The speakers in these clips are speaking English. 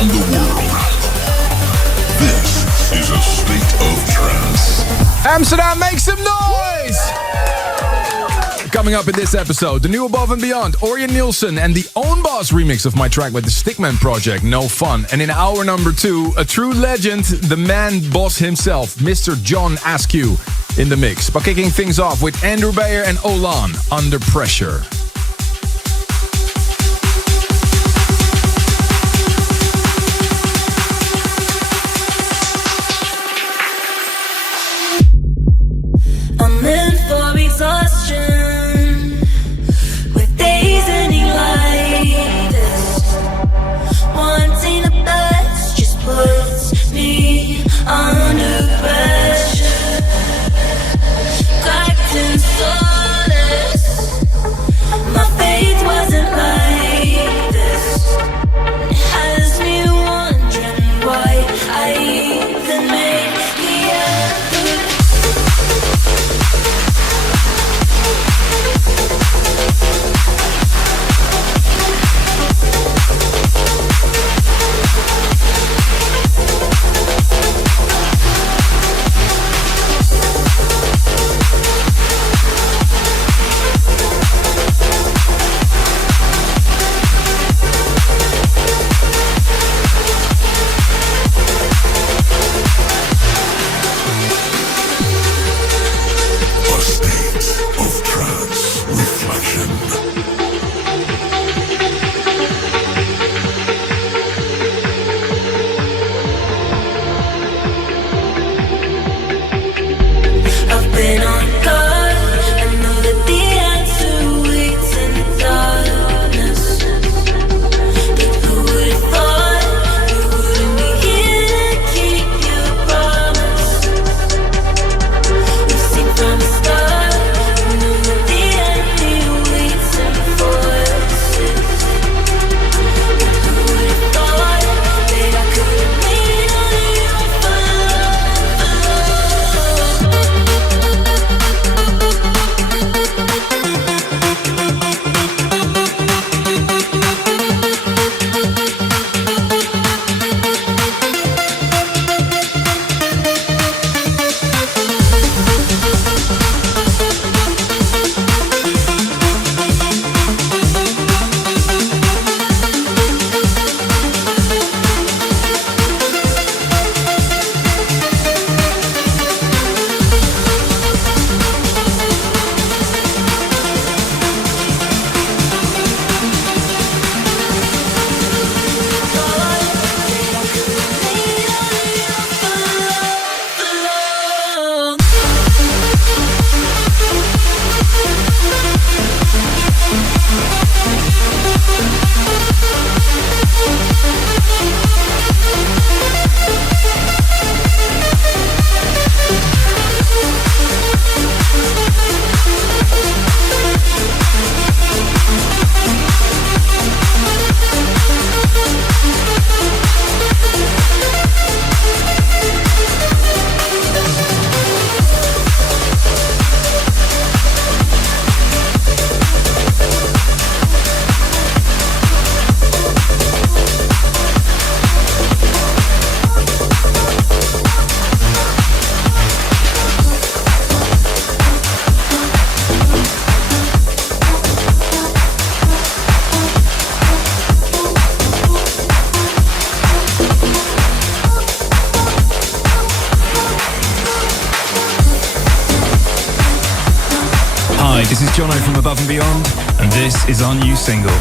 around the world. This is a state of trance. Amsterdam, make some noise! Coming up in this episode, the new Above and Beyond, Orion Nielsen, and the Own Boss remix of my track with the Stickman project, No Fun. And in hour number 2, a true legend, the man boss himself, Mr. John Askew, in the mix. But kicking things off with Andrew Bayer and Olan, Under Pressure. I'm in for exhaustion, with days ending like this. Wanting the best just puts me under pressure. Cracked and soulless, my faith wasn't like this. It has me wondering why I even made the effort. This is Jono from Above and Beyond, and this is our new single.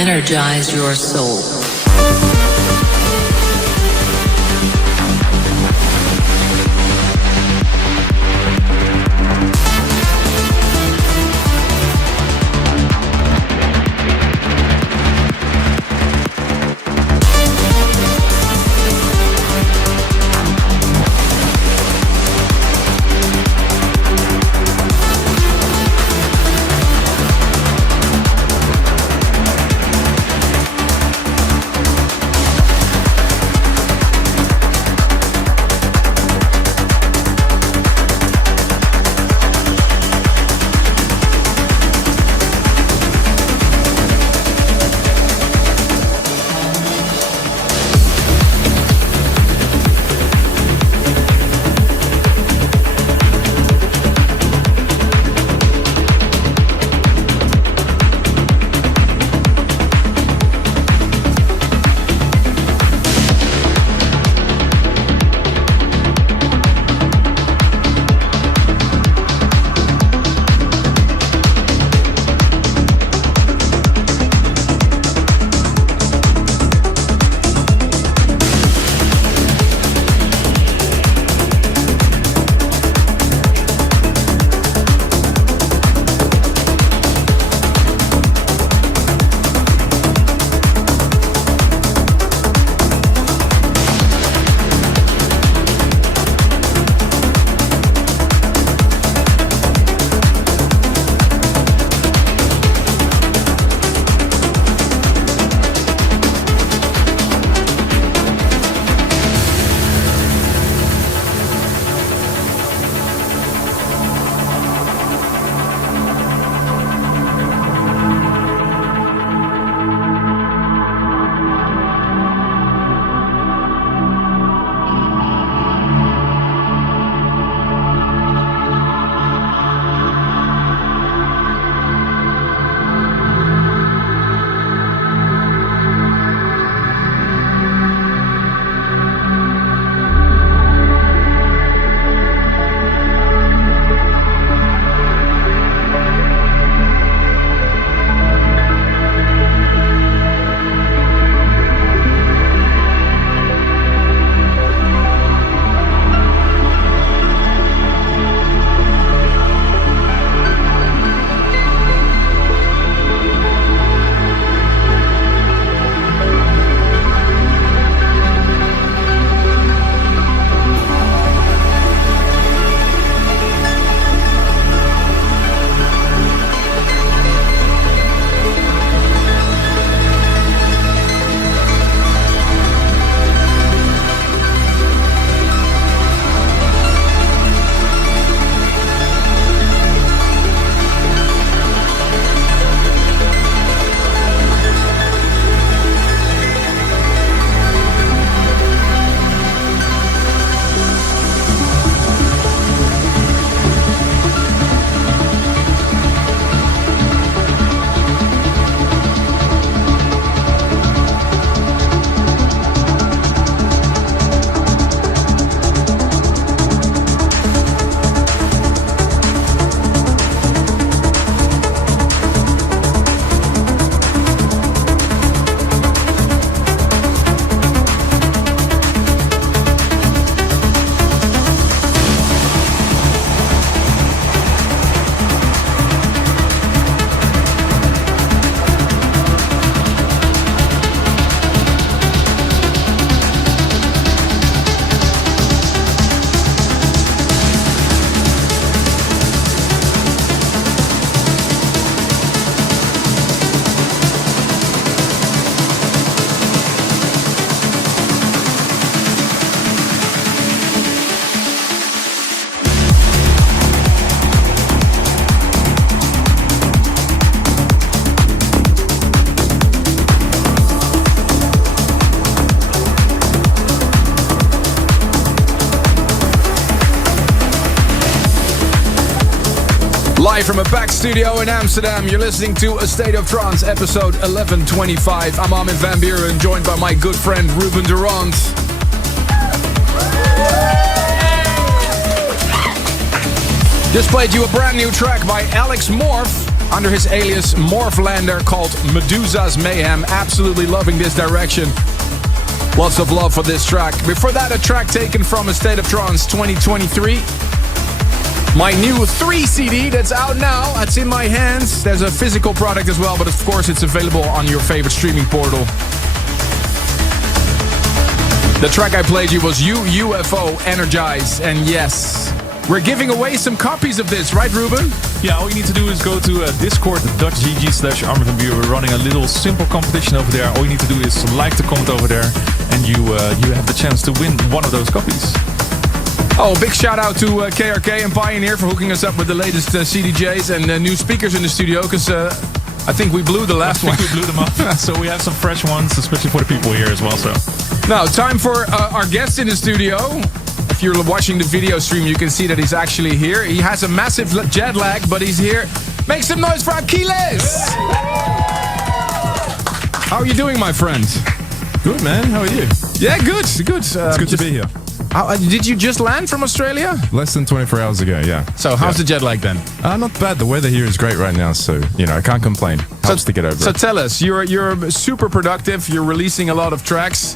Energize your soul. Live from a packed studio in Amsterdam, you're listening to A State of Trance, episode 1125. I'm Armin van Buren, joined by my good friend Ruben Durant. Just played you a brand new track by Alex Morph under his alias Morphlander called Medusa's Mayhem. Absolutely loving this direction. Lots of love for this track. Before that, a track taken from A State of Trance 2023. My new 3 CD that's out now. It's in my hands. There's a physical product as well, but of course it's available on your favorite streaming portal. The track I played you was UFO Energize, and yes, we're giving away some copies of this, right, Ruben? Yeah, all you need to do is go to Discord.gg/Armin van Buren. We're running a little simple competition over there. All you need to do is like the comment over there, and you have the chance to win one of those copies. Oh, big shout out to KRK and Pioneer for hooking us up with the latest CDJs and new speakers in the studio, because I think we blew the last one. We blew them up. So we have some fresh ones, especially for the people here as well. So now, time for our guest in the studio. If you're watching the video stream, you can see that he's actually here. He has a massive jet lag, but he's here. Make some noise for Achilles! How are you doing, my friend? Good, man. How are you? Yeah, good. It's good to be here. Did you just land from Australia? Less than 24 hours ago, yeah. So how's the jet lag then? Not bad. The weather here is great right now, so, I can't complain. Helps to get over So it. tell us, you're super productive, you're releasing a lot of tracks.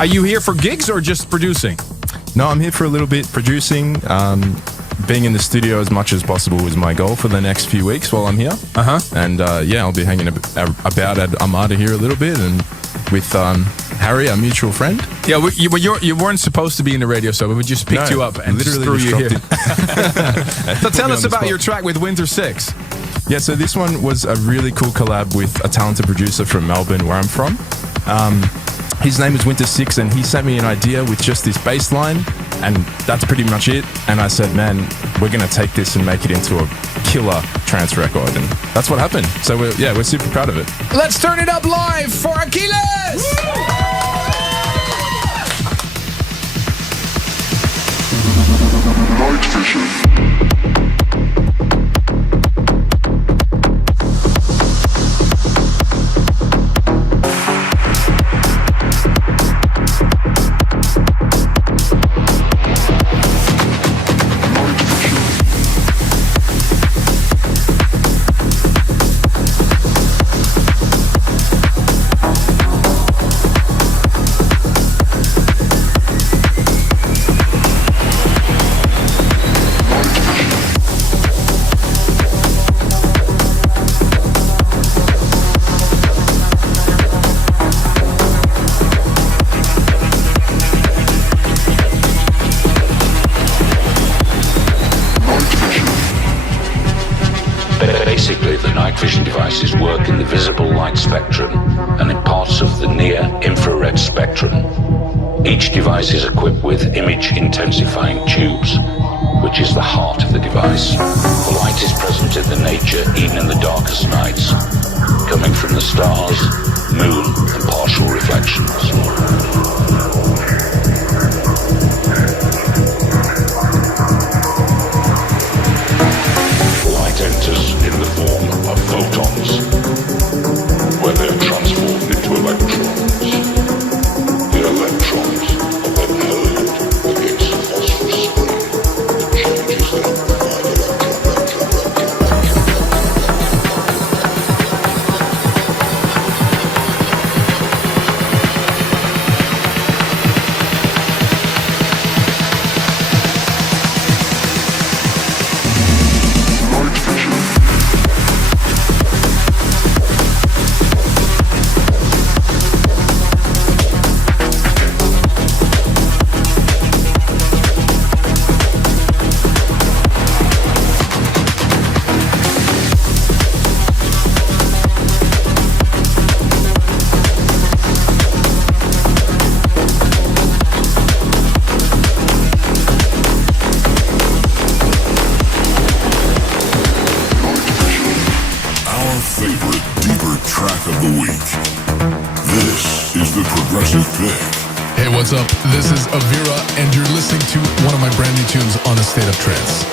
Are you here for gigs or just producing? No, I'm here for a little bit producing. Being in the studio as much as possible is my goal for the next few weeks while I'm here. Uh-huh. And, I'll be hanging about at Armada here a little bit, and with Harry, our mutual friend. Yeah, you weren't supposed to be in the radio show, but we just picked you up and just threw you here. So tell us about your track with Winter 6. Yeah, so this one was a really cool collab with a talented producer from Melbourne, where I'm from. His name is Winter 6, and he sent me an idea with just this bass line, and that's pretty much it. And I said, man, we're going to take this and make it into a killer trance record, and that's what happened. So we're super proud of it. Let's turn it up live for Achilles! Night vision. Basically, the night vision devices work in the visible light spectrum and in parts of the near-infrared spectrum. Each device is equipped with image-intensifying tubes, which is the heart of the device. The light is present in the nature, even in the darkest nights, coming from the stars, moon, and partial reflections. Enters in the form of photons, where they are transformed into electrons. The electrons are then hurled against a phosphorus spring that changes the amplified Hey, what's up? This is Avira, and you're listening to one of my brand new tunes on A State of Trance.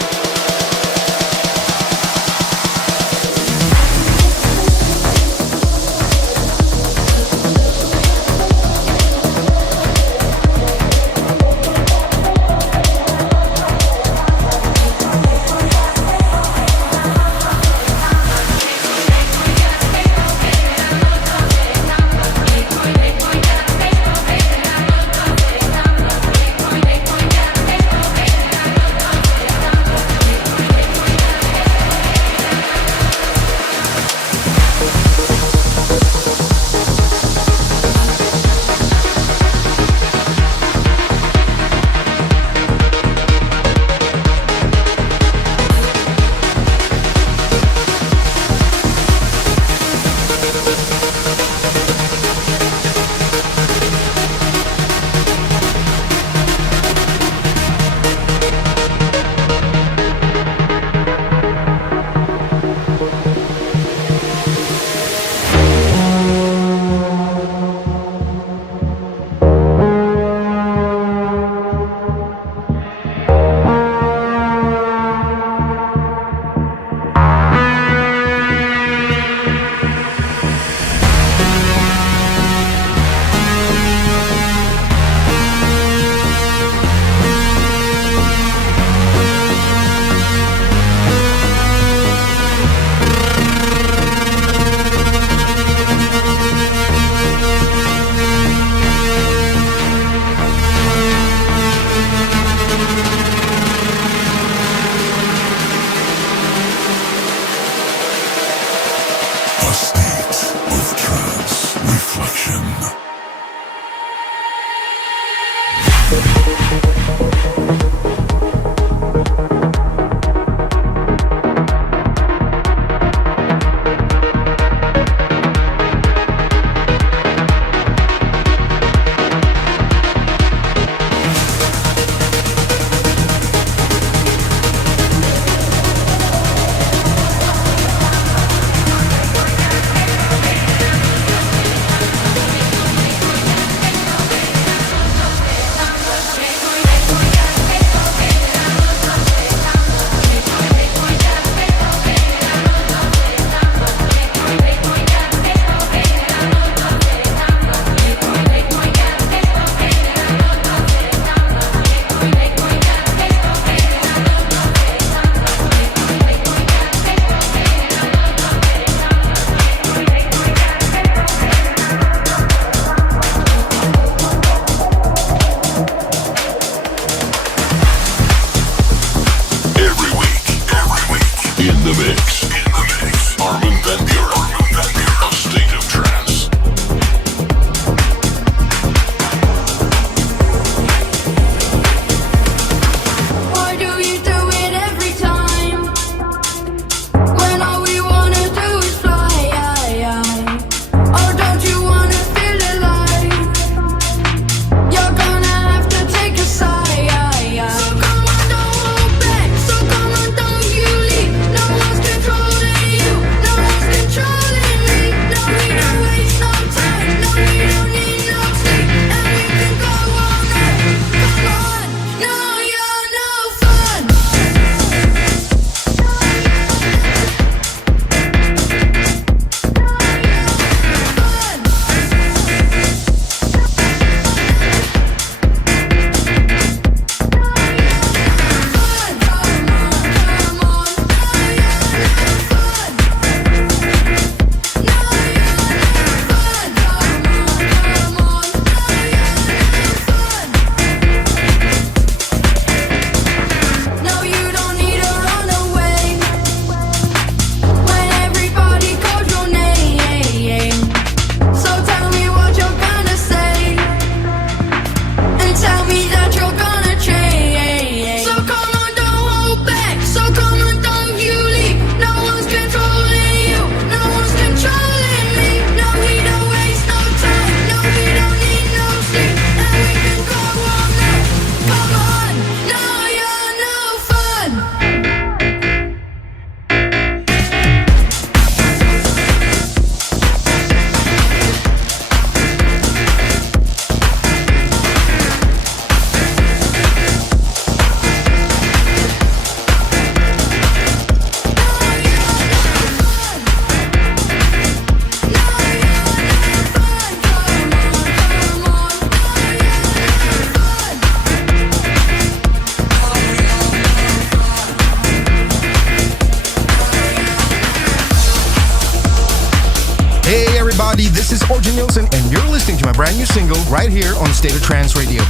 everybody. This is Orjan Nilsson, and you're listening to my brand new single right here on State of Trance Radio.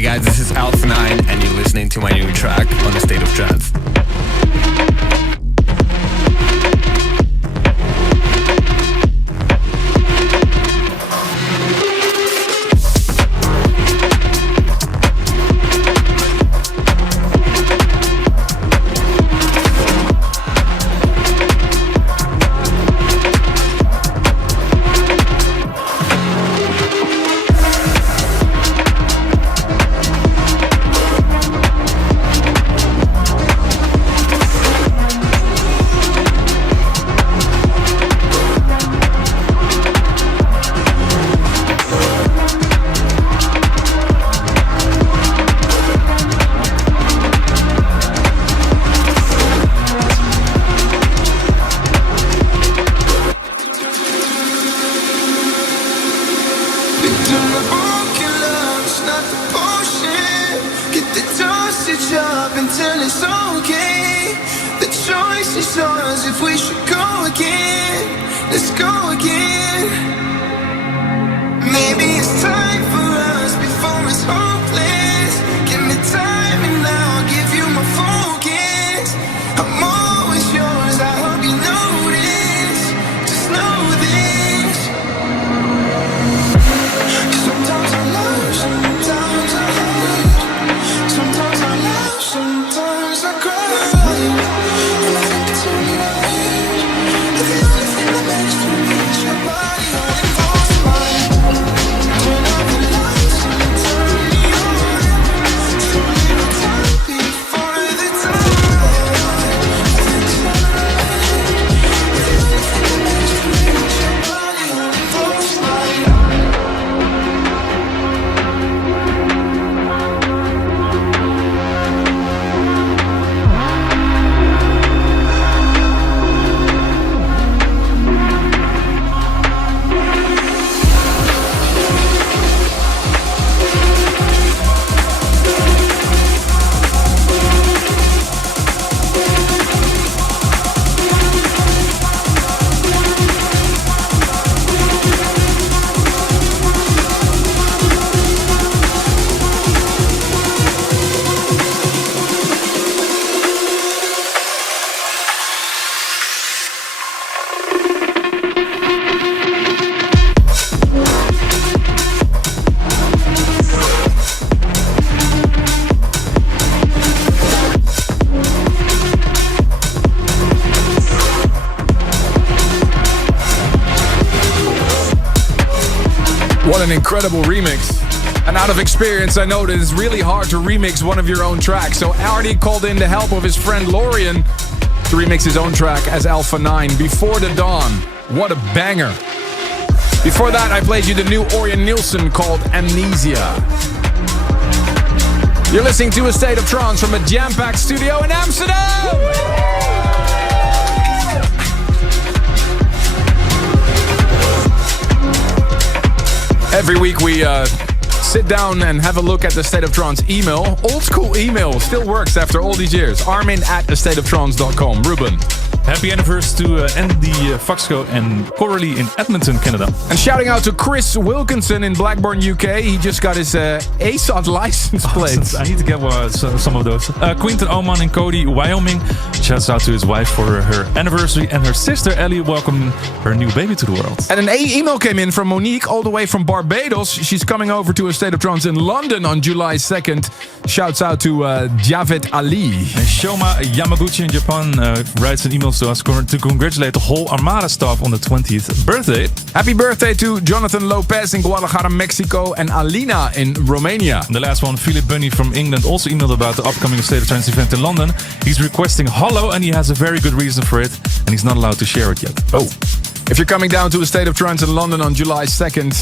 Hey guys, this is Alpha9 and you're listening to my new track on the State of Trance. Your body What an incredible remix. And out of experience, I know that it's really hard to remix one of your own tracks. So Artie called in the help of his friend Lorian to remix his own track as Alpha 9, Before the Dawn. What a banger. Before that, I played you the new Orion Nielsen called Amnesia. You're listening to A State of Trance from a jam-packed studio in Amsterdam! Every week we sit down and have a look at the State of Trance email. Old school email still works after all these years. Armin@astateoftrance.com. Ruben. Happy anniversary to Andy Foxco and Coralie in Edmonton, Canada. And shouting out to Chris Wilkinson in Blackburn, UK. He just got his ASOT license plate. I need to get some of those. Quinton Oman in Cody, Wyoming. Shouts out to his wife for her anniversary and her sister Ellie welcoming her new baby to the world. And an email came in from Monique all the way from Barbados. She's coming over to A State of Trance in London on July 2nd. Shouts out to Javed Ali. And Shoma Yamaguchi in Japan writes an email to us to congratulate the whole Armada staff on the 20th birthday. Happy birthday to Jonathan Lopez in Guadalajara, Mexico, and Alina in Romania. And the last one, Philip Bunny from England, also emailed about the upcoming State of Trance event in London. He's requesting Hollow, and he has a very good reason for it, and he's not allowed to share it yet. Oh. If you're coming down to A State of Trance in London on July 2nd,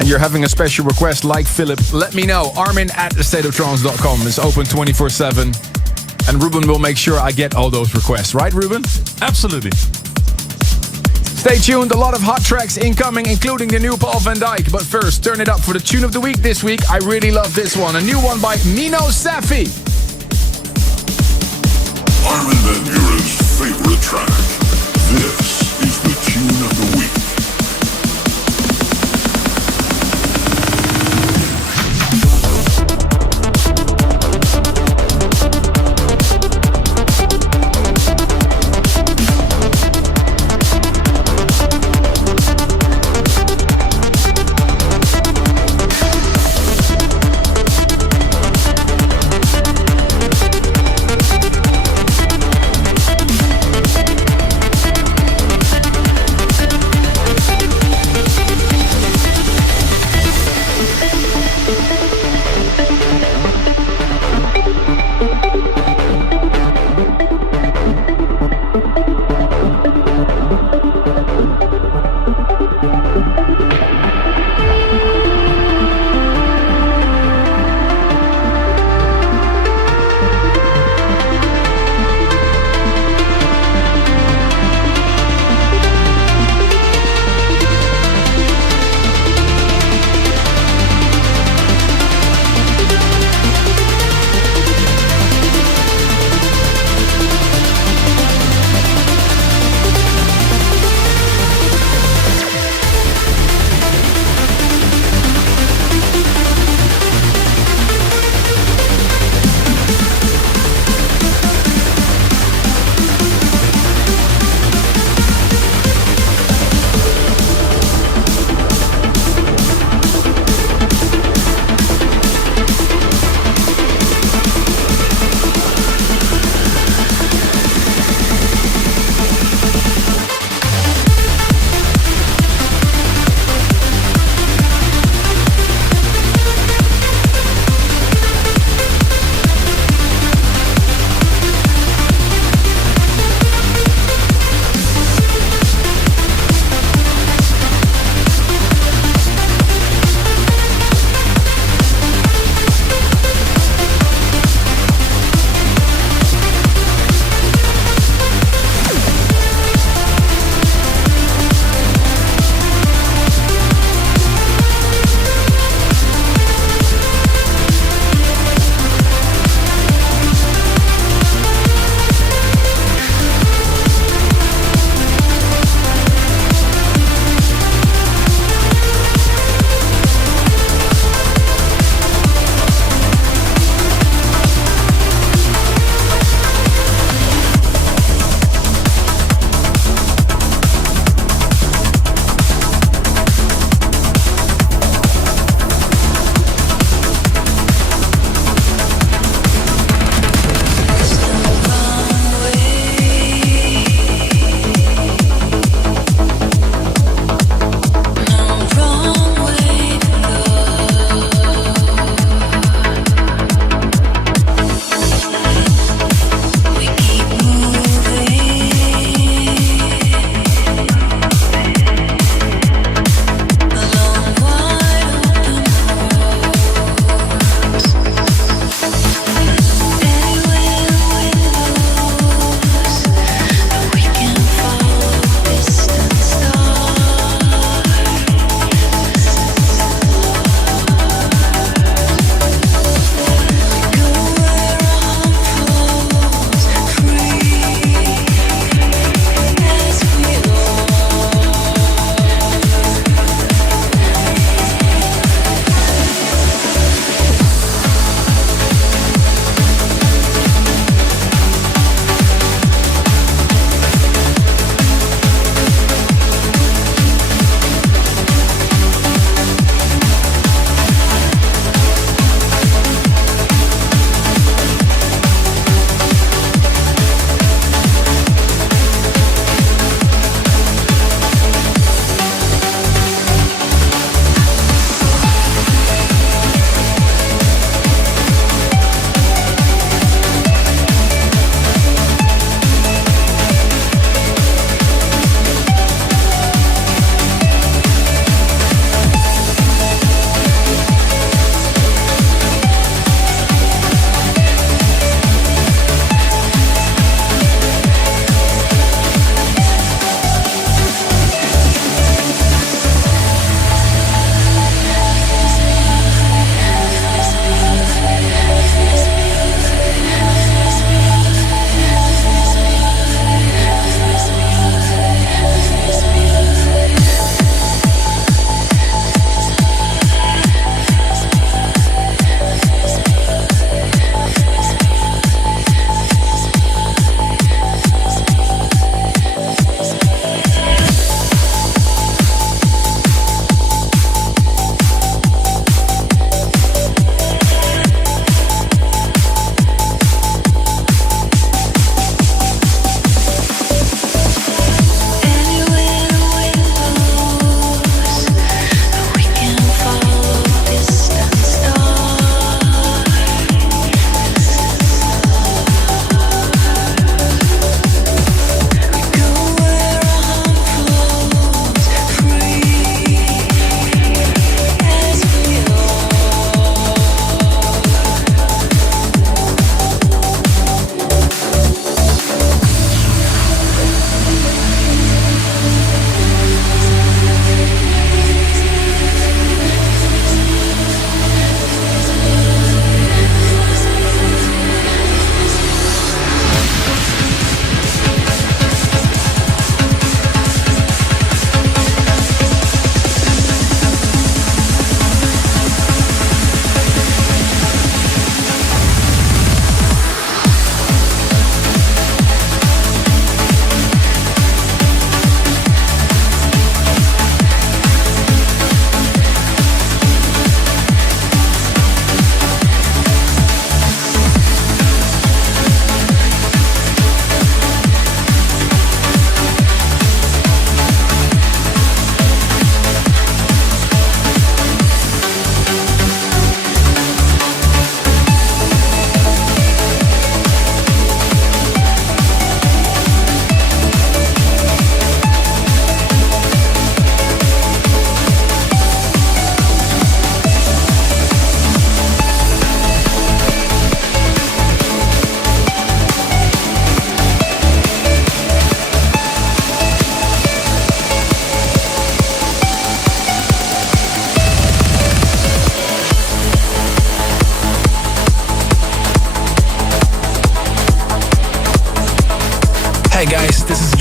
and you're having a special request like Philip, let me know. Armin@astateoftrance.com is open 24/7. And Ruben will make sure I get all those requests. Right, Ruben? Absolutely. Stay tuned. A lot of hot tracks incoming, including the new Paul van Dyk. But first, turn it up for the tune of the week this week. I really love this one. A new one by Nino Safi. Armin van Buuren's favorite track. This is the tune of the week.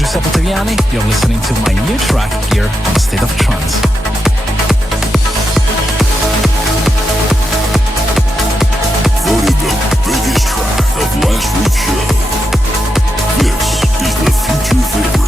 Giuseppe Taviani. You're listening to my new track here on State of Trance. Voted the biggest track of last week's show. This is the future favorite.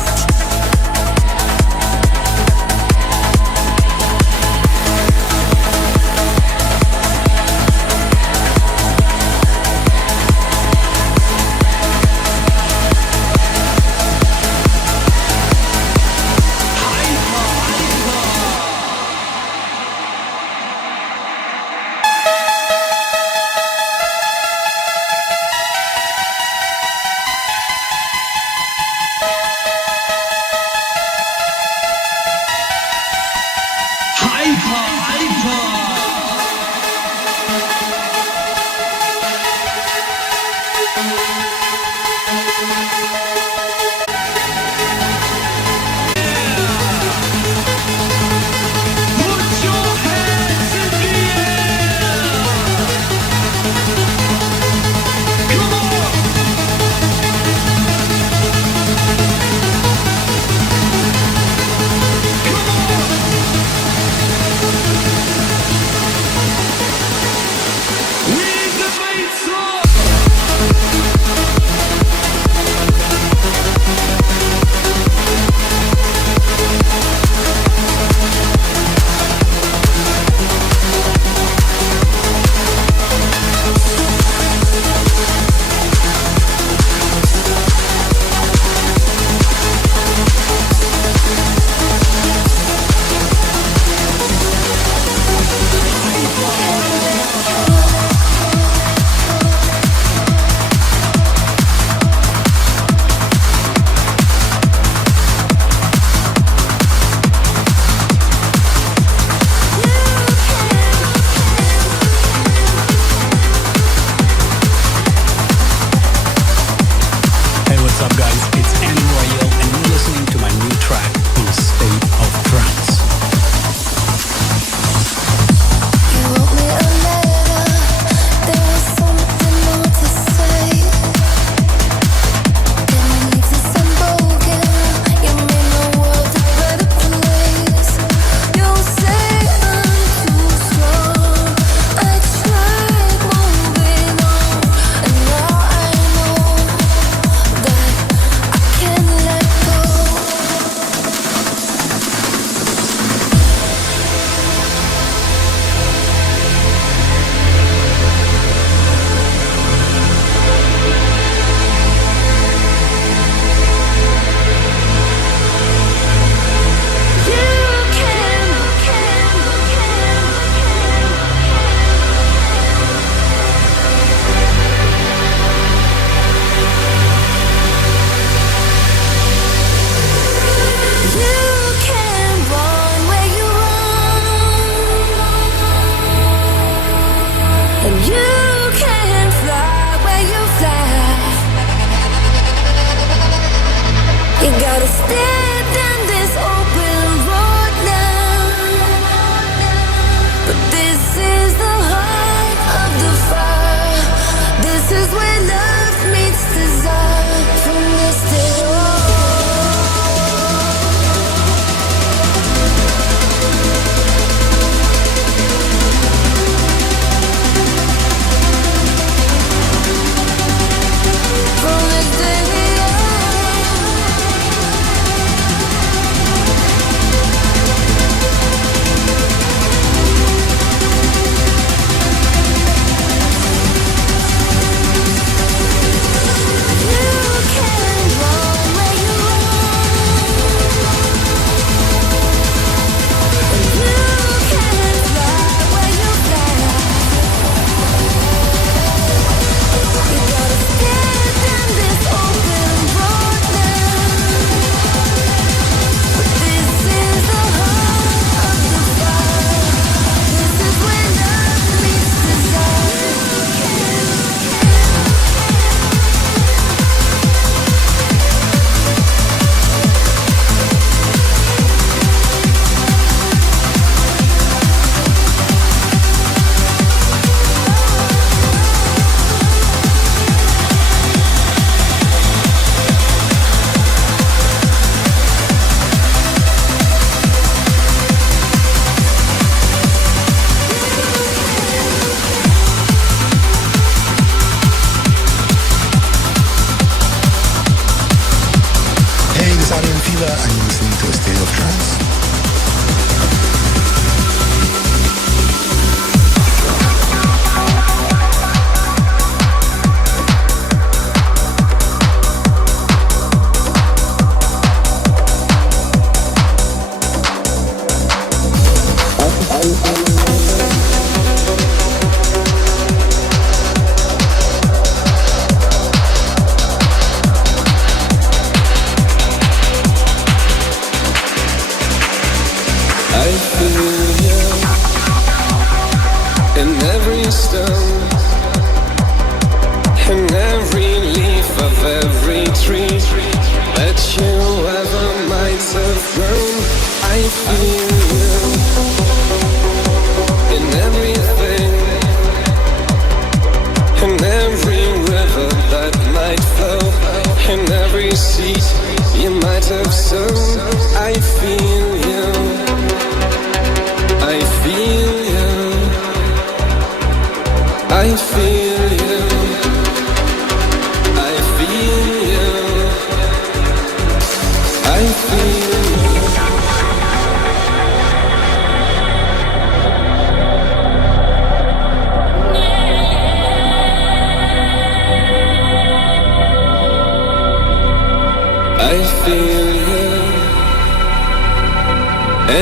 feel you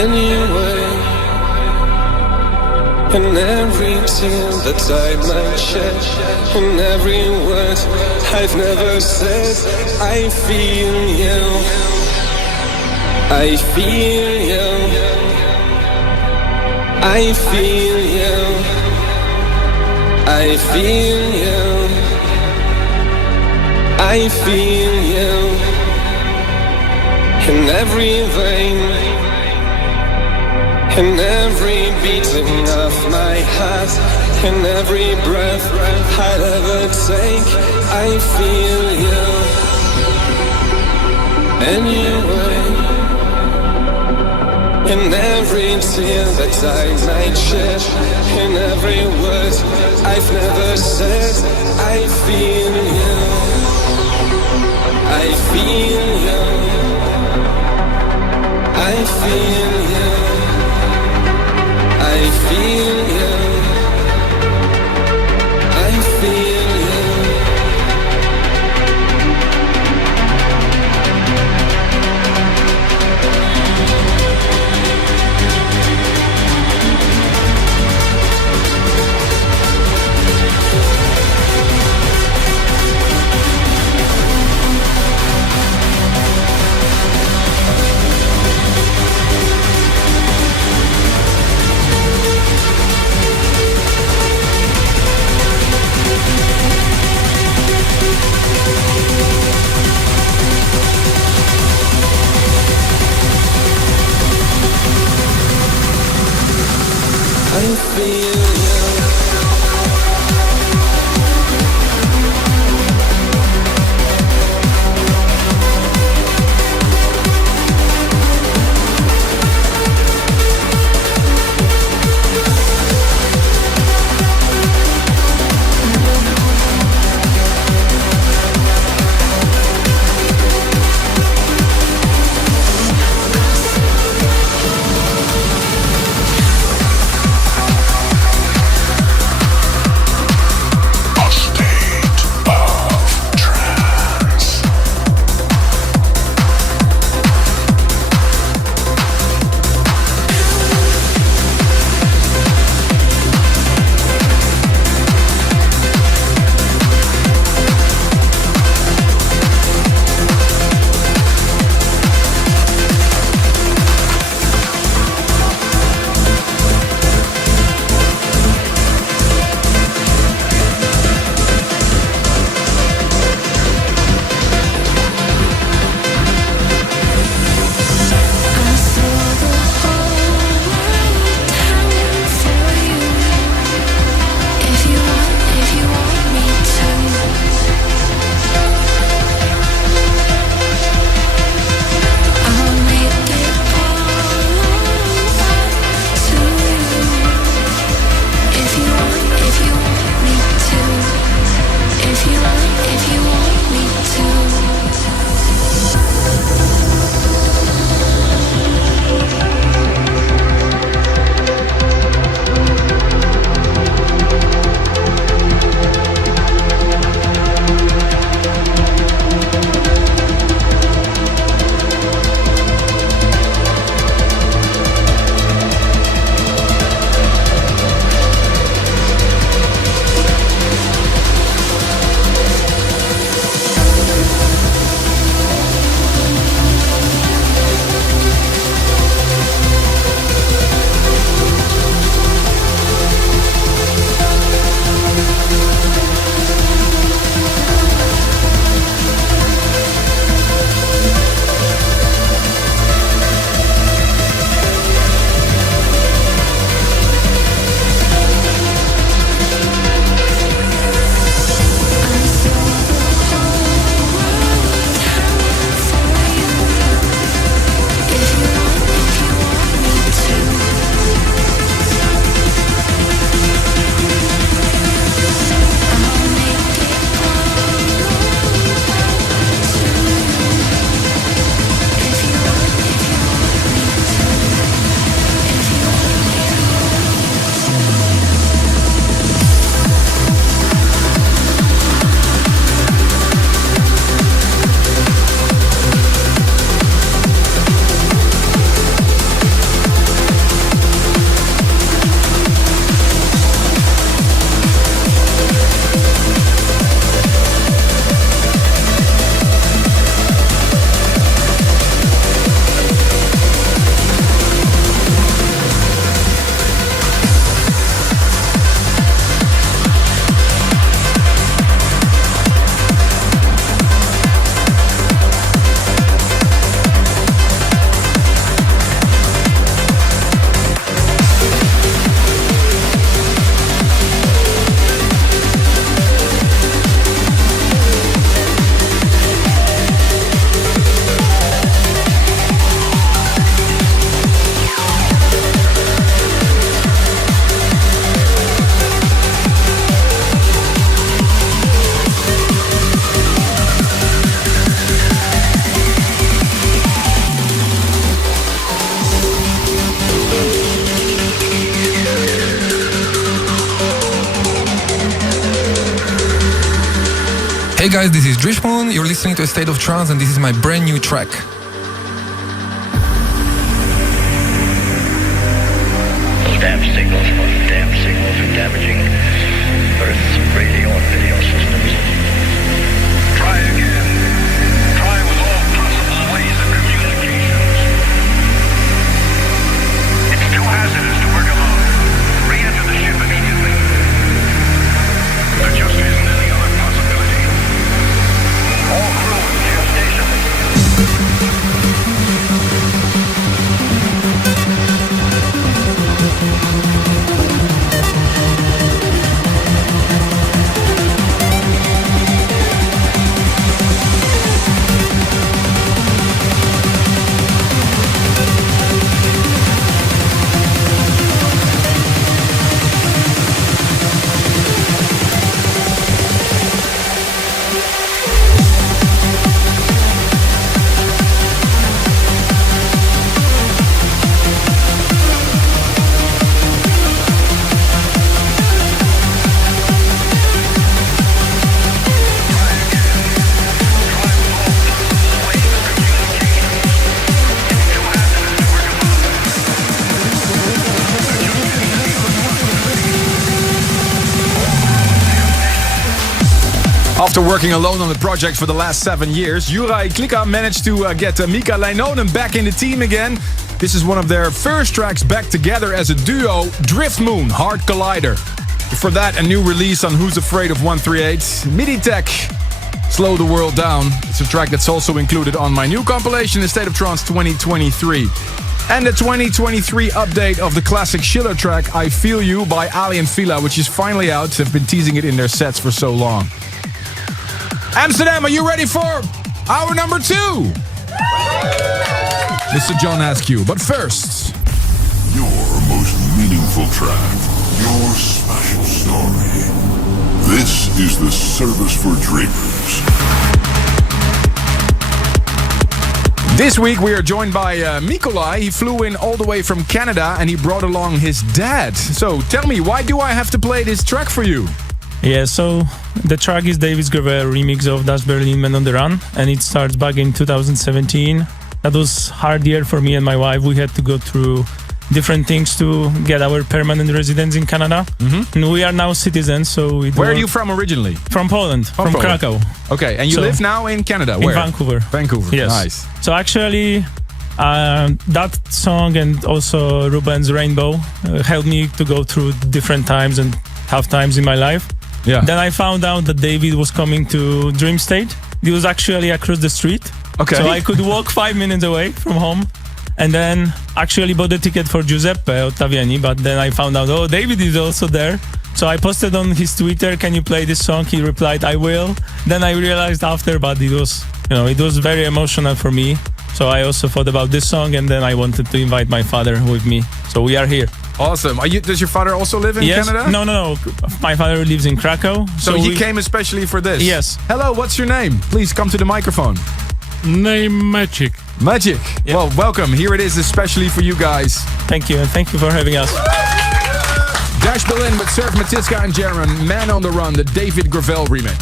anyway. In every tear that I might shed, in every word I've never said, I feel you. I feel you. I feel you. I feel you. I feel you. In every vein, in every beating of my heart, in every breath I'd ever take, I feel you. Anyway, in every tear that I might shed, in every word I've never said, I feel you. I feel you. I feel you. I feel you. I feel you. I feel you. Hey guys, this is Drishmoon. You're listening to A State of Trance, and this is my brand new track. Those damn signals are damaging Earth's radio and video systems. Try again. Try with all possible ways of communications. It's too hazardous to work alone. Re-enter the ship immediately. There just isn't any other possibility. All crew to your station. After working alone on the project for the last 7 years, Juraj Klika managed to get Mika Leinonen back in the team again. This is one of their first tracks back together as a duo, Drift Moon, Hard Collider. Before that, a new release on Who's Afraid of 138, MIDI Tech, Slow the World Down. It's a track that's also included on my new compilation, A State of Trance 2023. And the 2023 update of the classic Schiller track, I Feel You by Ali and Fila, which is finally out. They've been teasing it in their sets for so long. Amsterdam, are you ready for hour number 2? Mr. John Askew, but first... Your most meaningful track, your special story. This is the Service for Dreamers. This week we are joined by Mikolai. He flew in all the way from Canada and he brought along his dad. So tell me, why do I have to play this track for you? Yeah, so the track is David Gravel remix of Das Berlin Man on the Run, and it starts back in 2017. That was hard year for me and my wife. We had to go through different things to get our permanent residence in Canada. Mm-hmm. And we are now citizens, so... Where are you from originally? From Poland, from Krakow. Okay, and you live now in Canada? Where? In Vancouver. Vancouver, yes. Nice. So actually... that song and also Ruben's Rainbow helped me to go through different times and tough times in my life. Yeah. Then I found out that David was coming to Dream State. He was actually across the street. Okay. So I could walk 5 minutes away from home. And then actually bought a ticket for Giuseppe Ottaviani. But then I found out, oh, David is also there. So I posted on his Twitter, can you play this song? He replied, I will. Then I realized after, but it was very emotional for me. So I also thought about this song, and then I wanted to invite my father with me. So we are here. Awesome. Does your father also live in Canada? No. My father lives in Krakow. So he came especially for this? Yes. Hello, what's your name? Please come to the microphone. Name Magic. Magic. Yep. Well, welcome. Here it is especially for you guys. Thank you, and thank you for having us. Dash Berlin with Surf Matiska and Jaron, Man on the Run, the David Gravel remix.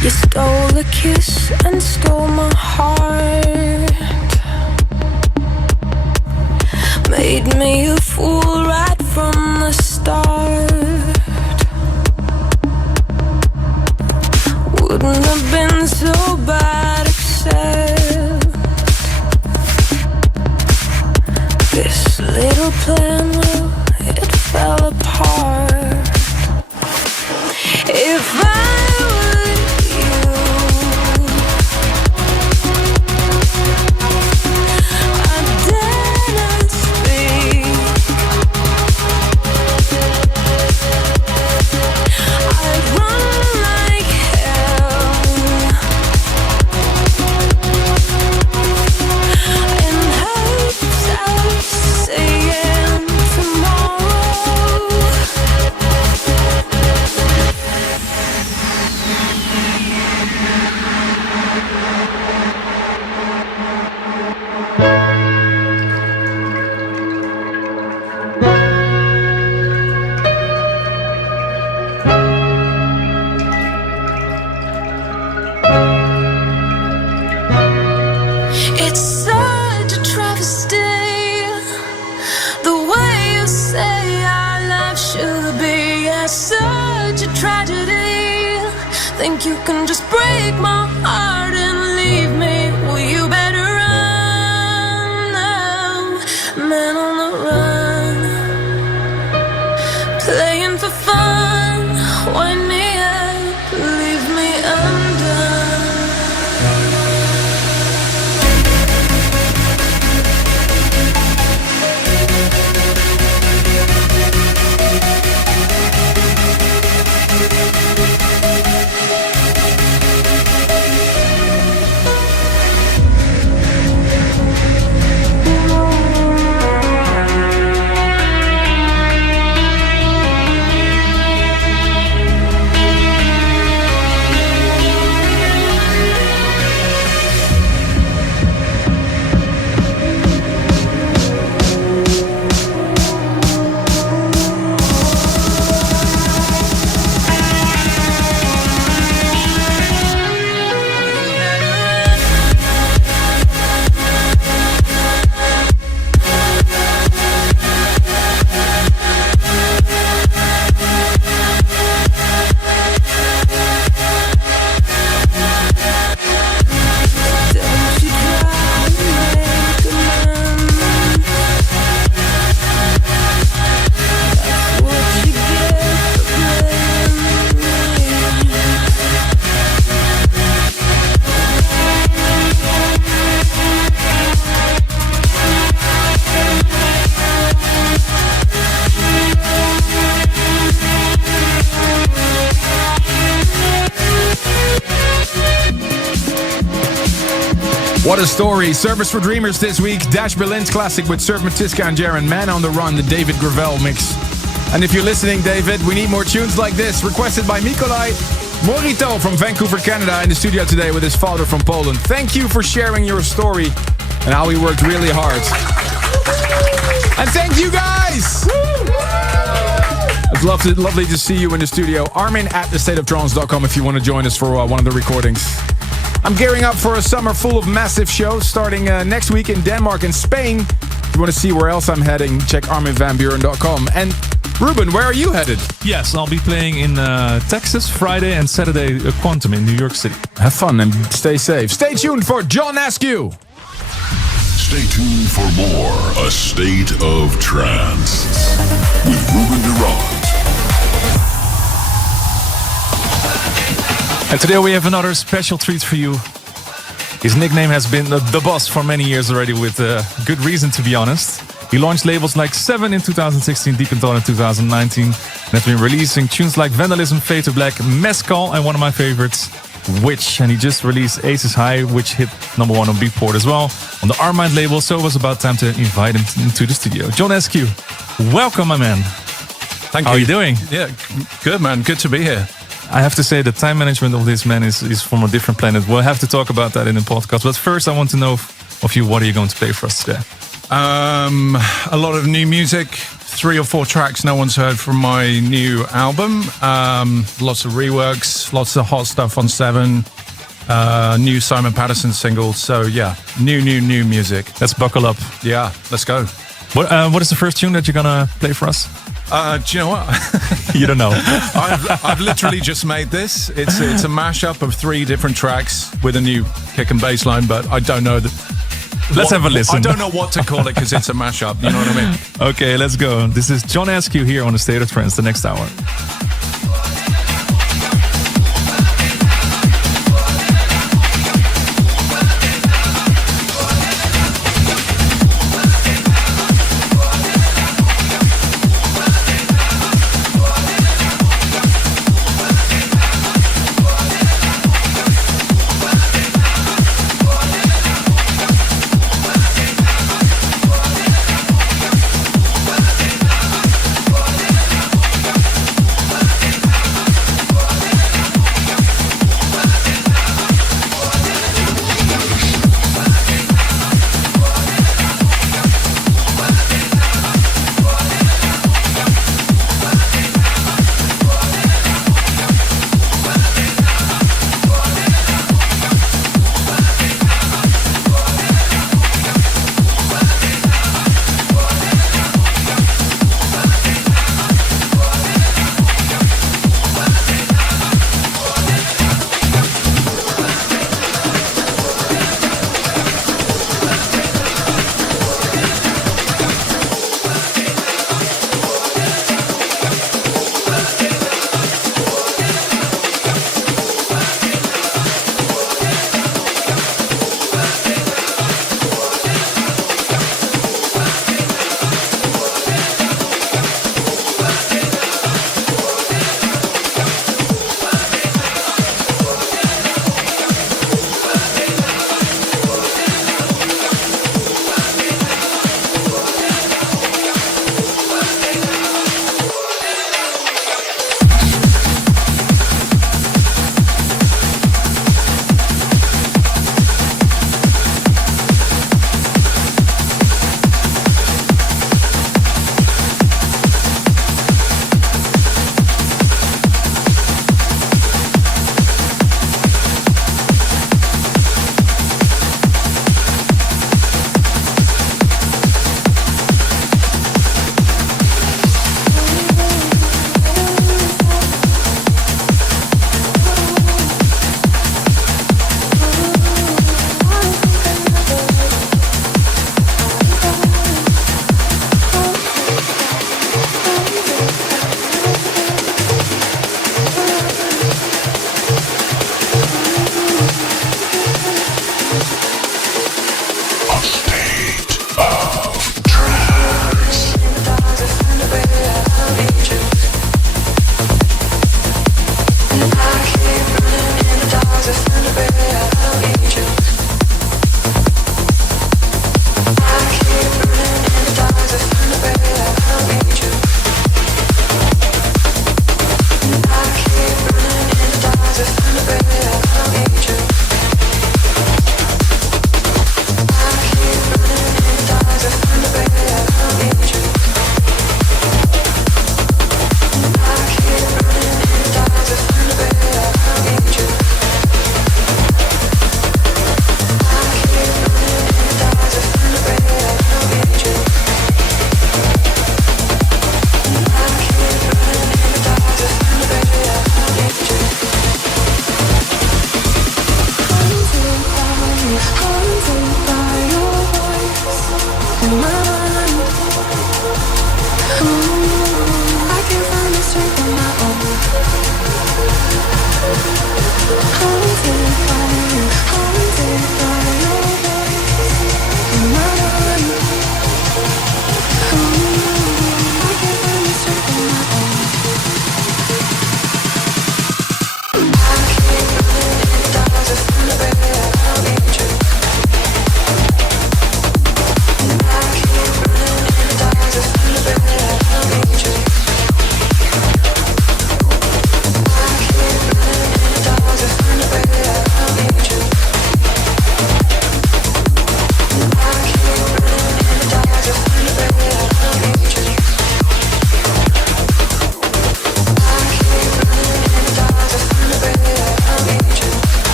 You stole a kiss and stole my heart. Made me a fool right from the start. Wouldn't have been so bad except this little plan, well, it fell apart. If I saying think you can just break my heart and leave me? Well, you better run now, man on the run. Playing for fun, wind me up, leave me undone. What a story. Service for Dreamers this week. Dash Berlin's classic with Serv Matiska and Jaren. Man on the Run, the David Gravel mix. And if you're listening, David, we need more tunes like this. Requested by Nikolai Morito from Vancouver, Canada, in the studio today with his father from Poland. Thank you for sharing your story and how he worked really hard. And thank you guys! It's lovely to see you in the studio. Armin at thestateoftrance.com if you want to join us for one of the recordings. I'm gearing up for a summer full of massive shows starting next week in Denmark and Spain. If you want to see where else I'm heading, check arminvanburen.com. And Ruben, where are you headed? Yes, I'll be playing in Texas Friday and Saturday Quantum in New York City. Have fun and stay safe. Stay tuned for John Askew. Stay tuned for more A State of Trance with Ruben Durant. And today we have another special treat for you. His nickname has been The Boss for many years already, with good reason, to be honest. He launched labels like Seven in 2016, Deep in Thought in 2019, and has been releasing tunes like Vandalism, Fade to Black, Mescal, and one of my favorites, Witch. And he just released Aces High, which hit #1 on Beatport as well, on the Armind label, so it was about time to invite him into the studio. John Askew, welcome, my man. Thank you. How are you doing? Yeah, good, man. Good to be here. I have to say the time management of this man is from a different planet. We'll have to talk about that in the podcast. But first, I want to know of you, what are you going to play for us today? A lot of new music, 3 or 4 tracks no one's heard from my new album. Lots of reworks, lots of hot stuff on Seven. New Simon Patterson single. So yeah, new music. Let's buckle up. Yeah, let's go. What is the first tune that you're gonna play for us? Do you know what? You don't know. I've literally just made this. It's a mashup of 3 different tracks with a new kick and bass line, but I don't know. Let's have a listen. I don't know what to call it because it's a mashup. You know what I mean? Okay, let's go. This is John Askew here on The State of Trance, the next hour.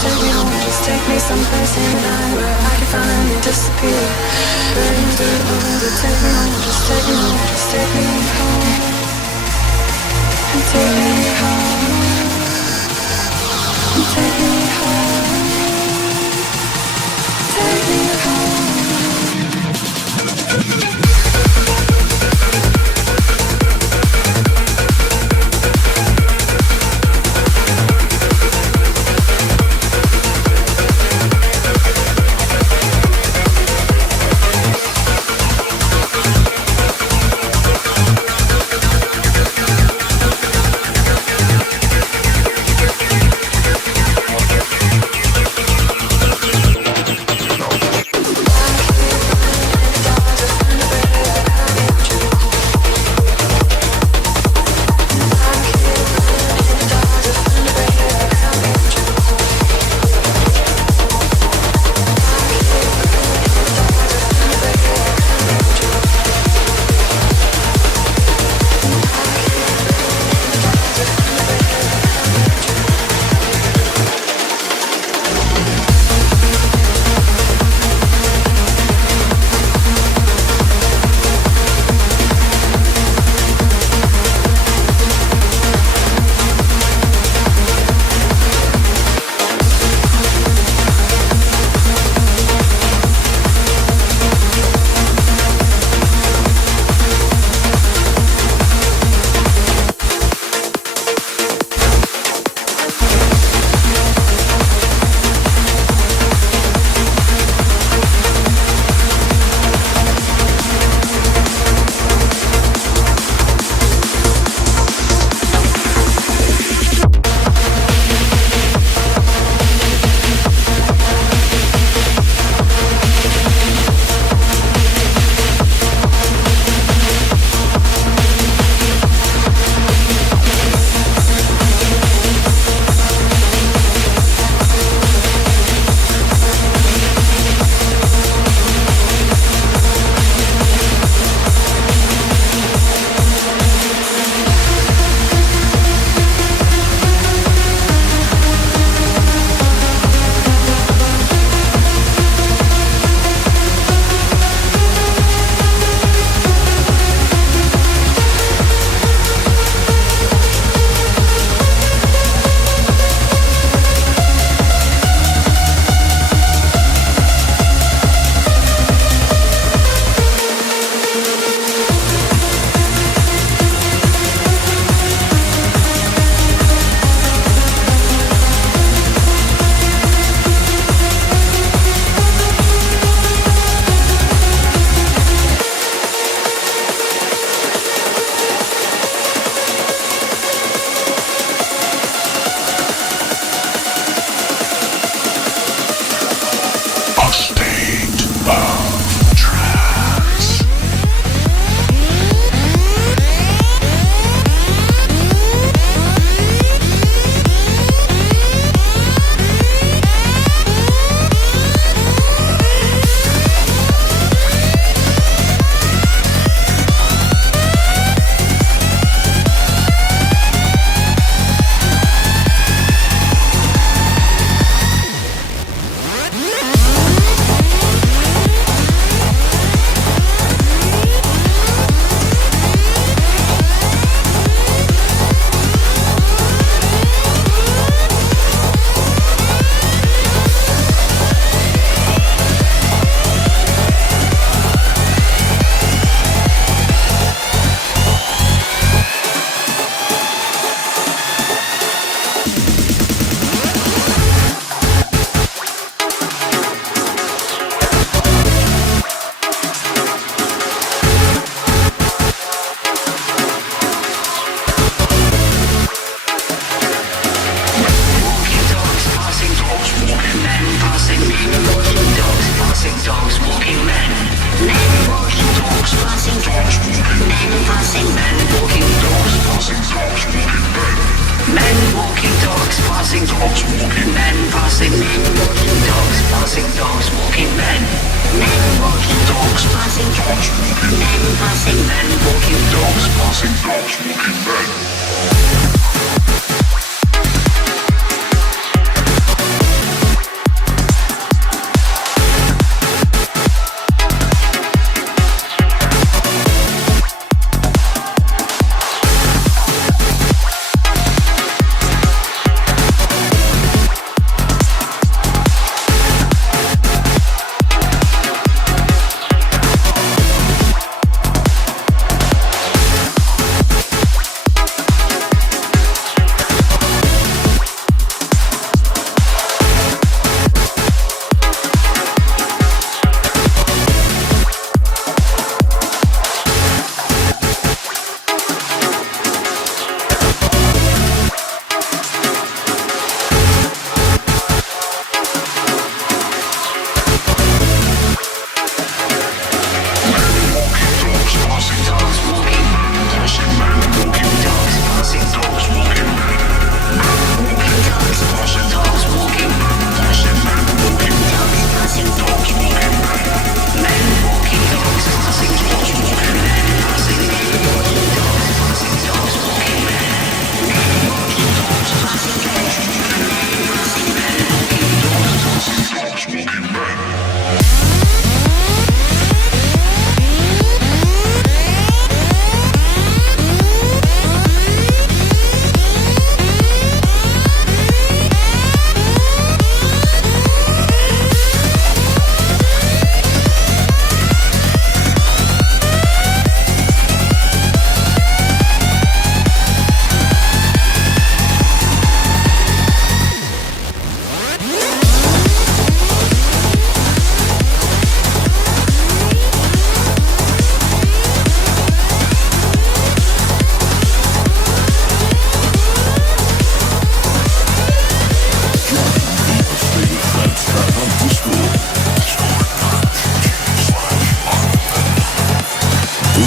take me home, just take me someplace in the night where I can finally disappear. Burning through the window, take me home, just take me home, just take me home. And take me home. And take me home. Take me home.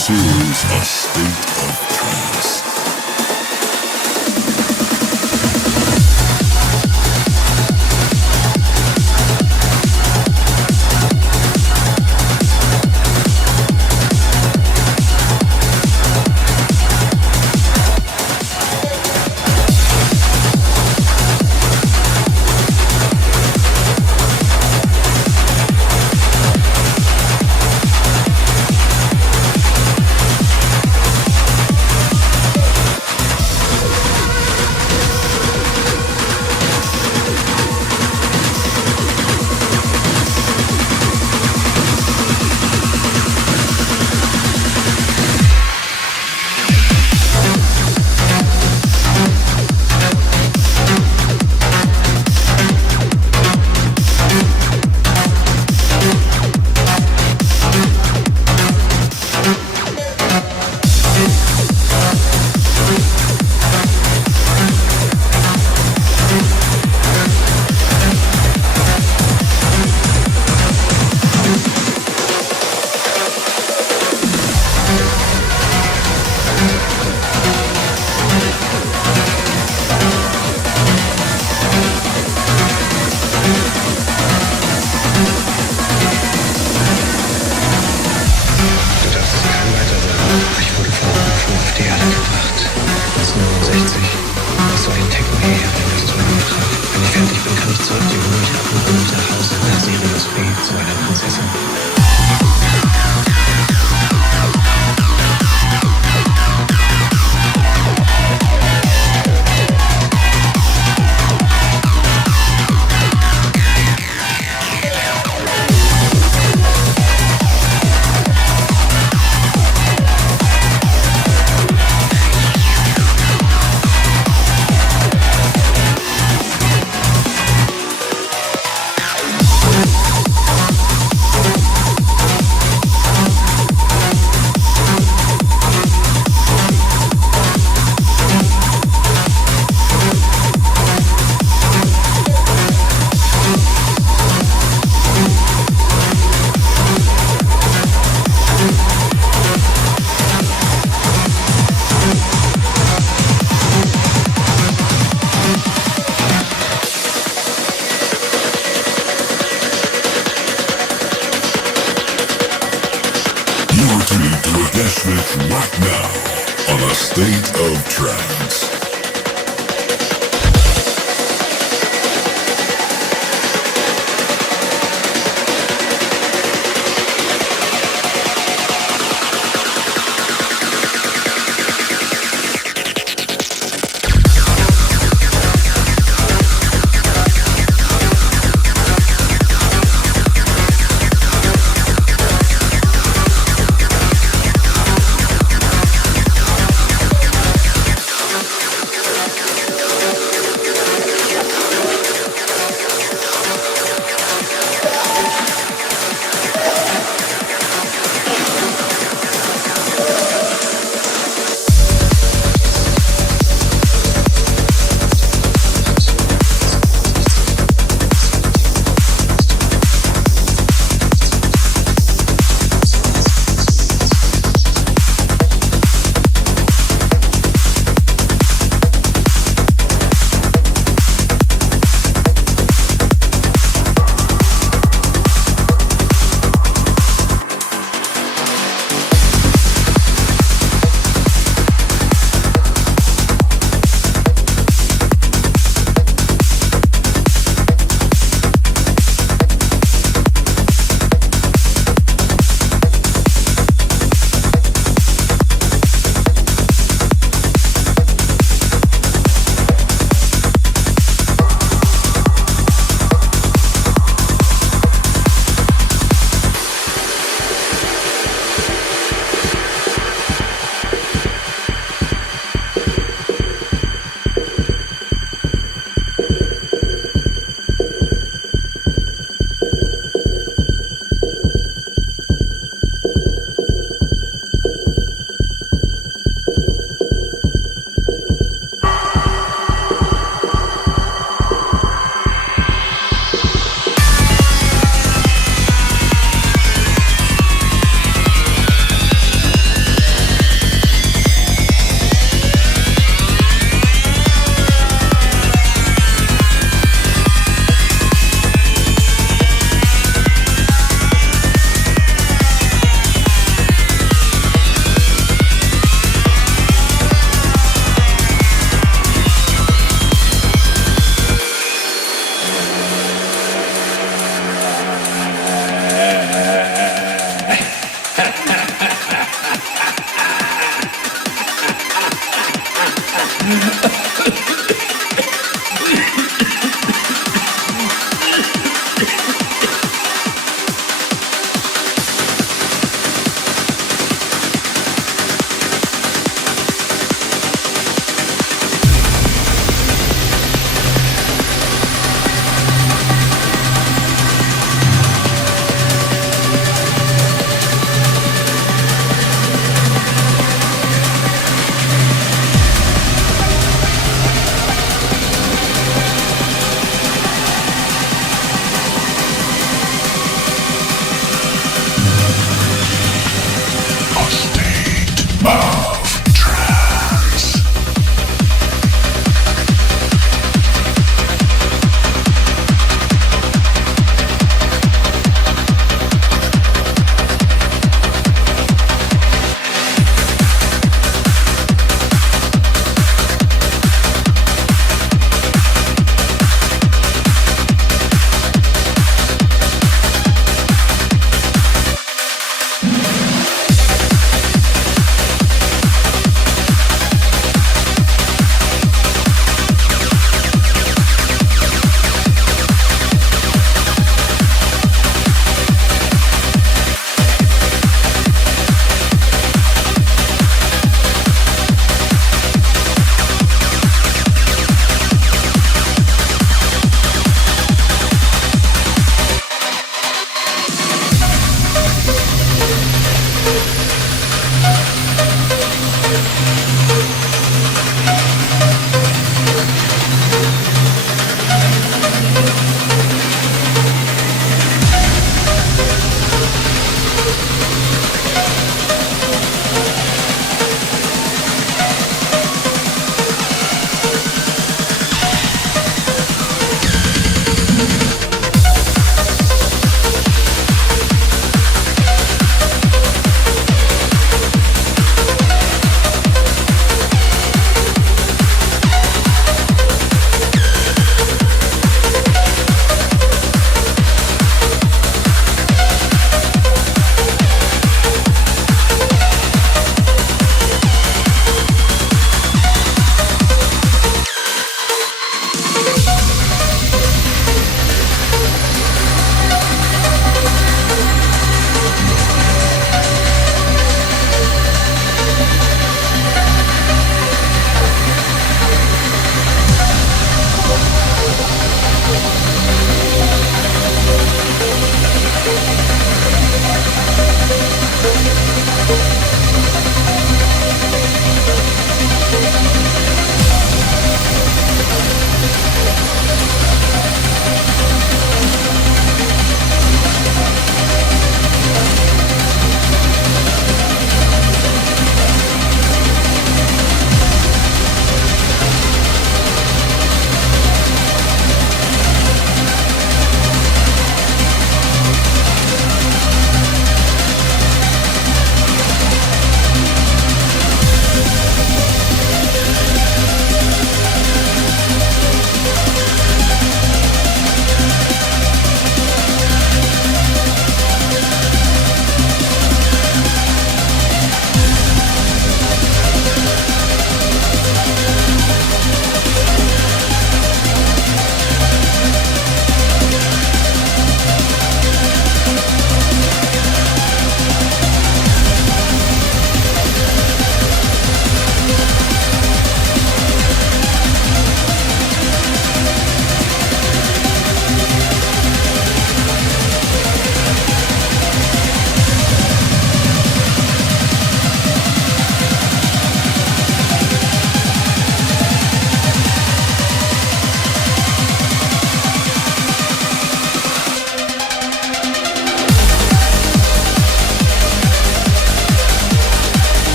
This is a state of trance. Right now on a state of trance.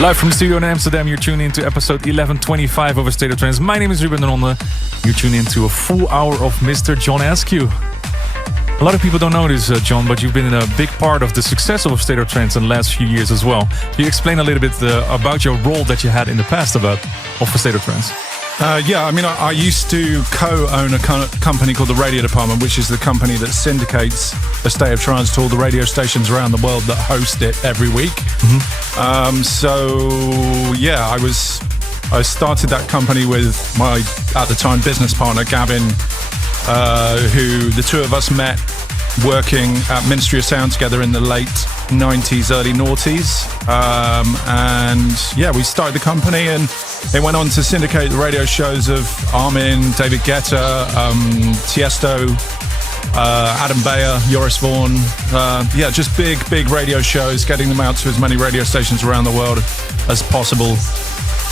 Live from the studio in Amsterdam, you're tuning into episode 1125 of A State of Trance. My name is Ruben de Ronde. You're tuning into a full hour of Mr. John Askew. A lot of people don't know this, John, but you've been a big part of the success of A State of Trance in the last few years as well. Can you explain a little bit about your role that you had in the past of A State of Trance? Yeah, I mean, I used to co-own a company called the Radio Department, which is the company that syndicates A State of Trance to all the radio stations around the world that host it every week. I started that company with my, at the time, business partner, Gavin, who the two of us met working at Ministry of Sound together in the late 90s, early noughties. We started the company and it went on to syndicate the radio shows of Armin, David Guetta, Tiesto, Adam Beyer, Joris Vaughan. Just big radio shows, getting them out to as many radio stations around the world as possible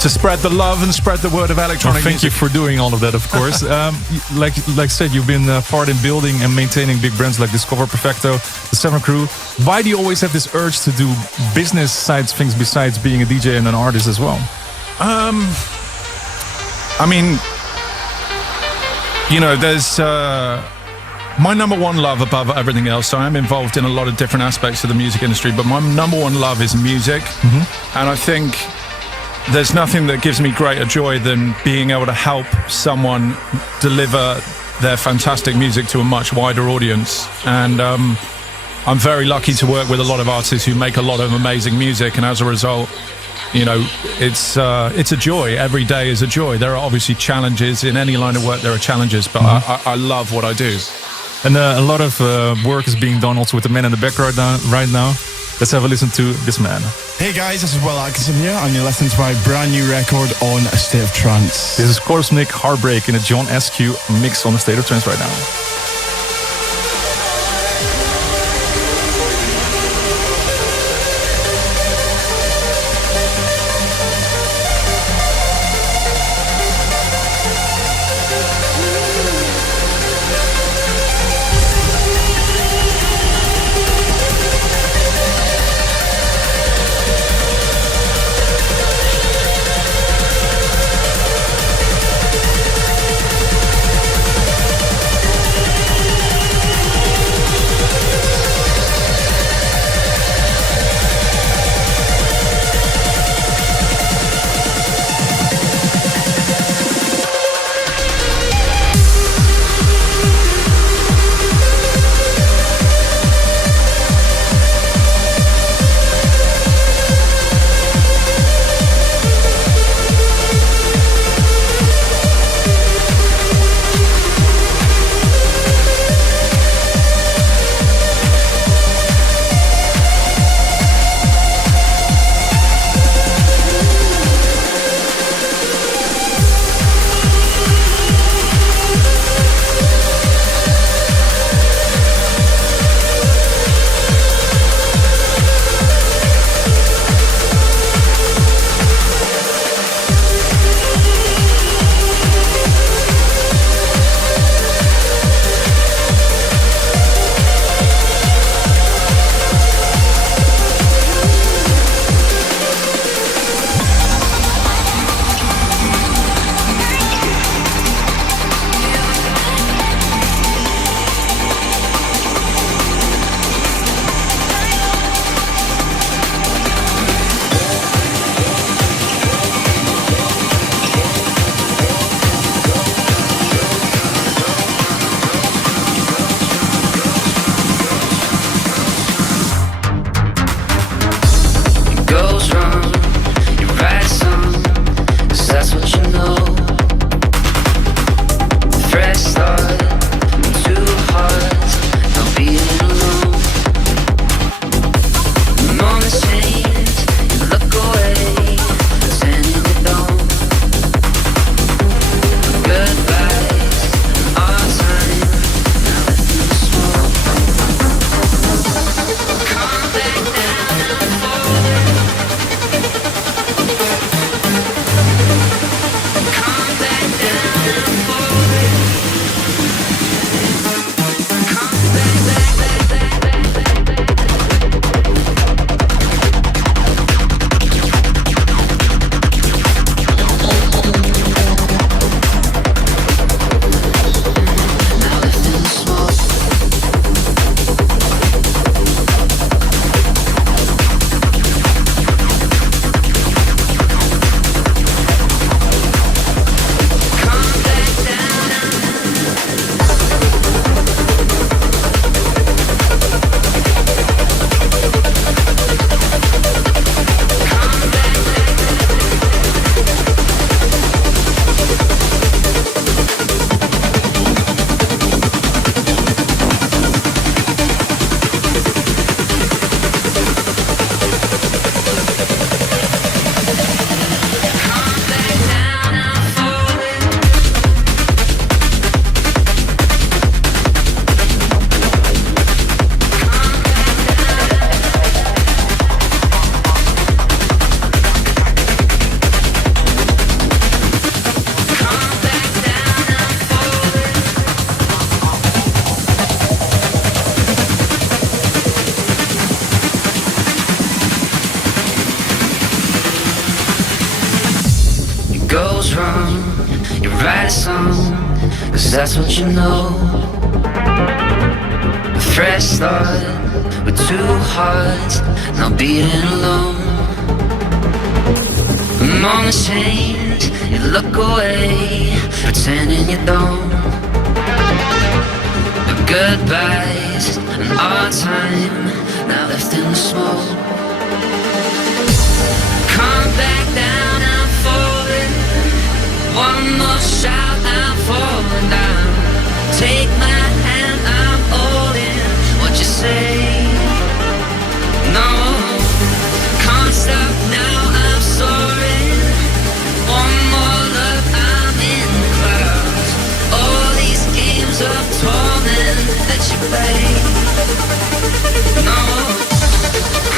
to spread the love and spread the word of electronic music. Thank you for doing all of that, of course. like I said, you've been part in building and maintaining big brands like Discover Perfecto, the Seven Crew. Why do you always have this urge to do business side things besides being a DJ and an artist as well? There's my number one love above everything else. So I'm involved in a lot of different aspects of the music industry, but my number one love is music. And I think there's nothing that gives me greater joy than being able to help someone deliver their fantastic music to a much wider audience. And I'm very lucky to work with a lot of artists who make a lot of amazing music, and as a result, it's a joy. Every day is a joy. There are obviously challenges in any line of work. There are challenges, but I love what I do. And a lot of work is being done also with the man in the background right now. Let's have a listen to this man. Hey guys, this is Will Atkinson here, and you're listening to my brand new record on A State of Trance. This is Cosmic Heartbreak in a John Askew mix on A State of Trance right now. song, you write a song, 'cause that's what you know. A fresh start with two hearts, now beating alone. The moment change, you look away, pretending you don't. The goodbyes and our time, now left in the smoke. Come back down, I'm falling. One more shout, I'm falling down. Take my hand, I'm holding what you say. No, can't stop now, I'm soaring. One more look, I'm in the clouds. All these games of torment that you play. No,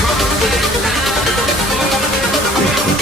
come back down, I'm falling.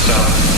Stop.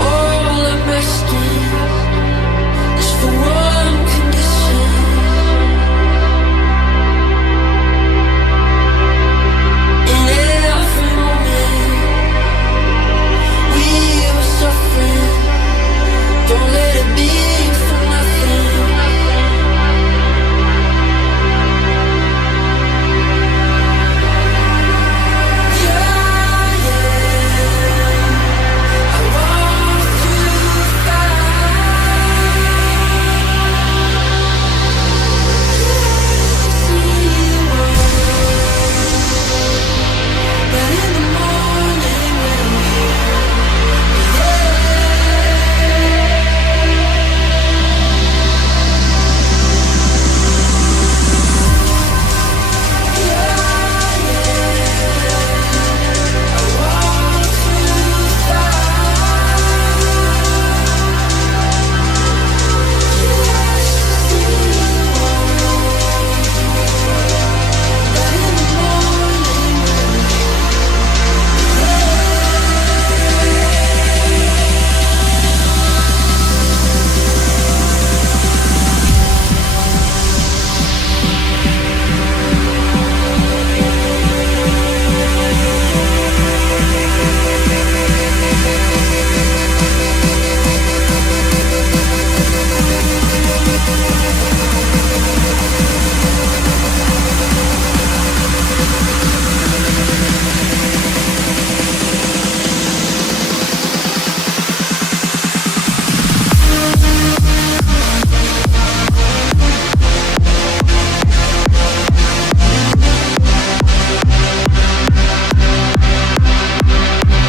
All I'm asking is for one condition. In every moment we were suffering, don't let it be for nothing.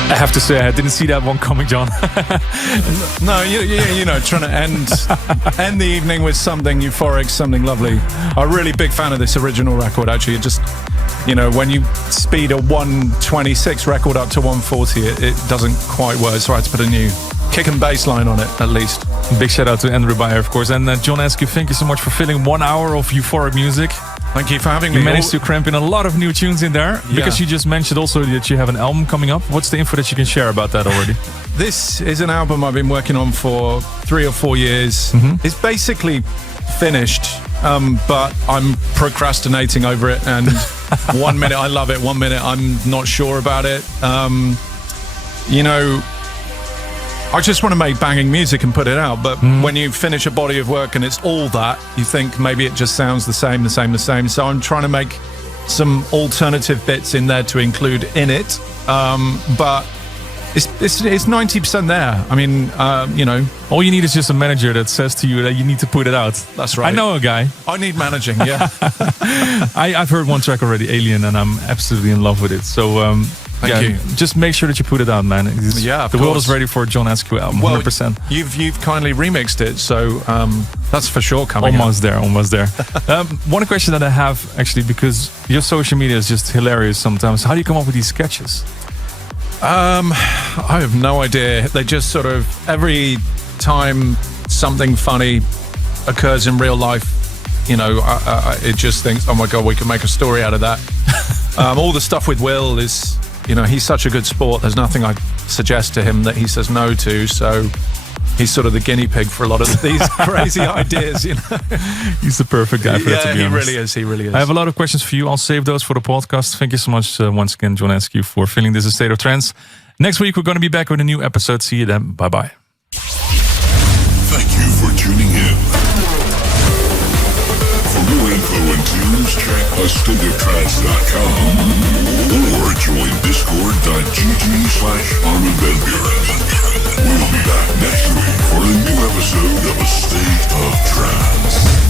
I have to say, I didn't see that one coming, John. No, you know, trying to end the evening with something euphoric, something lovely. I'm a really big fan of this original record, actually. It just, you know, when you speed a 126 record up to 140, it doesn't quite work. So I had to put a new kick and bass line on it, at least. Big shout out to Andrew Beyer, of course. And John Askew, thank you so much for filling 1 hour of euphoric music. Thank you for having me. You managed to cramp in a lot of new tunes in there. Yeah. Because you just mentioned also that you have an album coming up. What's the info that you can share about that already? This is an album I've been working on for 3 or 4 years. It's basically finished, but I'm procrastinating over it. And 1 minute I love it, 1 minute I'm not sure about it. You know, I just want to make banging music and put it out. But when you finish a body of work and it's all that, you think maybe it just sounds the same. So I'm trying to make some alternative bits in there to include in it. But it's 90% there. I mean, you know. All you need is just a manager that says to you that you need to put it out. That's right. I know a guy. I need managing, yeah. I've heard one track already, Alien, and I'm absolutely in love with it. So, Thank you. Just make sure that you put it out, man. Yeah, the world is ready for a John Askew album, 100%. You've kindly remixed it, so that's for sure coming almost there. One question that I have, actually, because your social media is just hilarious sometimes. How do you come up with these sketches? I have no idea. They just sort of, every time something funny occurs in real life, you know, it just thinks, oh my God, we can make a story out of that. All the stuff with Will is, you know, he's such a good sport. There's nothing I suggest to him that he says no to. So he's sort of the guinea pig for a lot of these crazy ideas, you know. He's the perfect guy for that, to be honest. He really is. I have a lot of questions for you. I'll save those for the podcast. Thank you so much once again, John Askew, for filling this A State of Trance. Next week, we're going to be back with a new episode. See you then. Bye-bye. Thank you for tuning in. For more info and tunes, check astateoftrance.com or join discord.gg/ArminVanBuren. We'll be back next week for a new episode of A State of Trance.